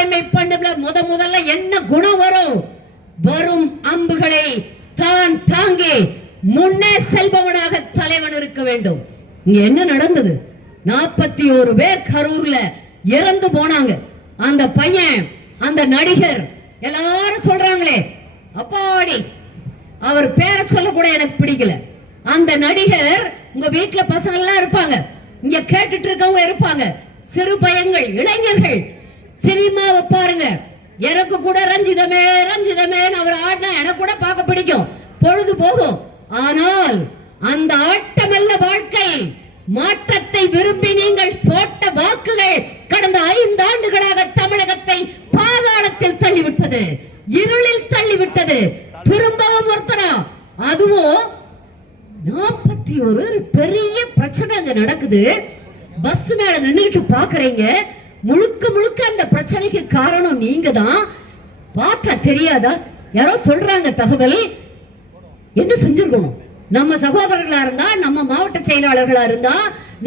தலைமை பண்புல முதல்ல என்ன குணம் வரும்? வரும் அம்புகளை தான் தாங்கி முன்னே செல்பவனாக தலைவன் இருக்க வேண்டும். இங்க என்ன நடந்தது? 41 பேர் கரூர்ல இறந்து போனாங்க. அந்த பையன், அந்த நடிகர் எல்லாரும் சொல்றாங்களே, அப்பாடி அவர் பேரை சொல்ல கூட எனக்கு பிடிக்கல. அந்த நடிகர், உங்க வீட்டுல பசங்க எல்லாம் இருப்பாங்க, இங்க கேட்டுட்டு இருக்கவங்க இருப்பாங்க, சிறு பையன்கள், இளைஞர்கள், சினிமாவை பாருங்க. எனக்கு கூட ரஞ்சிதமே ரஞ்சிதமே அவர் ஆடினா எனக்கு கூட பார்க்க பிடிக்கும், பொழுது போகும். ஆனால் அந்த ஆட்டமல்ல வாழ்க்கை. மாற்றத்தை விரும்பி நீங்கள் போட்ட வாக்குகள் கடந்த 5 ஆண்டுகளாக தமிழகத்தை பாதாளத்தில் தள்ளிவிட்டது, இருளில் தள்ளிவிட்டது. திரும்பவும் ஒருத்தரா, அதுவும் 41 பெரிய பிரச்சனை அங்க நடக்குது. பஸ் மேல நின்னுட்டு பாக்குறீங்க. முழுக்க முழுக்க அந்த பிரச்சனைக்கு காரணம் நீங்க தான். பார்த்தா தெரியாதா? யாரோ சொல்றாங்க தகவல். என்ன செஞ்சிருக்கணும்? நம்ம சகோதரர்களா இருந்தா, நம்ம மாவட்ட செயலாளர்களா இருந்தா,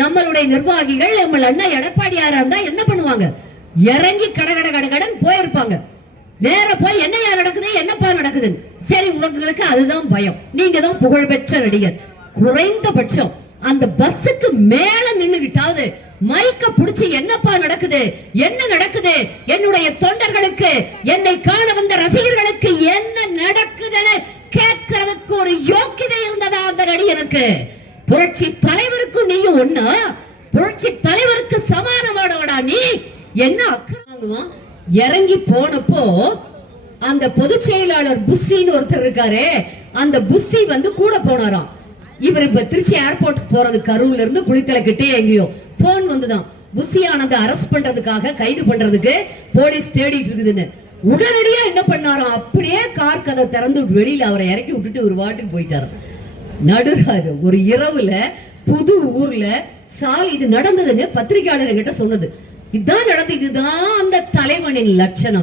நம்மளுடைய நிர்வாகிகள், நம்ம அண்ணா எடப்பாடியாரா இருந்தா என்ன பண்ணுவாங்க? இறங்கி கடகடன் போயிருப்பாங்க. நேர போய் என்னையா நடக்குது, என்னப்பா நடக்குது. சரி, உங்களுக்கு அதுதான் பயம். நீங்க தான் புகழ்பெற்ற நடிகர். குறைந்தபட்சம் அந்த பஸ்ஸுக்கு மேல நின்னுகிட்டாவது மைக்க புடிச்சு என்னப்பா நடக்குது, என்ன நடக்குது, என்னுடைய தொண்டர்களுக்கு, என்னை காண வந்த ரசிகர்களுக்கு என்ன நடக்குதுன்னு கேட்கறதுக்கு ஒரு யோக்கியதை இருந்ததா அந்த நடிகனுக்கு? புரட்சி தலைவருக்கும் நீயும் ஒண்ணா? புரட்சி தலைவருக்கு சமானமானவடா நீ? என்ன அக்கறாங்குவான்? இறங்கி போனப்போ அந்த பொதுச் செயலாளர் புஸ்ஸின்னு ஒருத்தர் இருக்காரு, அந்த புஸ்ஸி வந்து கூட போனாராம். இவர் இப்ப திருச்சி ஏர்போர்ட்டுக்கு போறது, கரூர்ல இருந்து குளித்தலை கிட்டே எங்கேயோ போன் வந்துதான், புஸ்ஸி ஆனந்த அரெஸ்ட் பண்றதுக்காக, கைது பண்றதுக்கு போலீஸ் தேடிட்டு இருக்குதுன்னு. உடனடியா என்ன பண்ணாராம்? அப்படியே கார் கதை திறந்து வெளியில அவரை இறக்கி விட்டுட்டு ஒரு வாட்டுக்கு போயிட்டாரு. நடுறாரு ஒரு இரவுல புது ஊர்ல இது நடந்ததுன்னு பத்திரிகையாளர் கிட்ட சொன்னது. இதுதான் நடந்து, இதுதான் அந்த தலைவனின் லட்சணம்.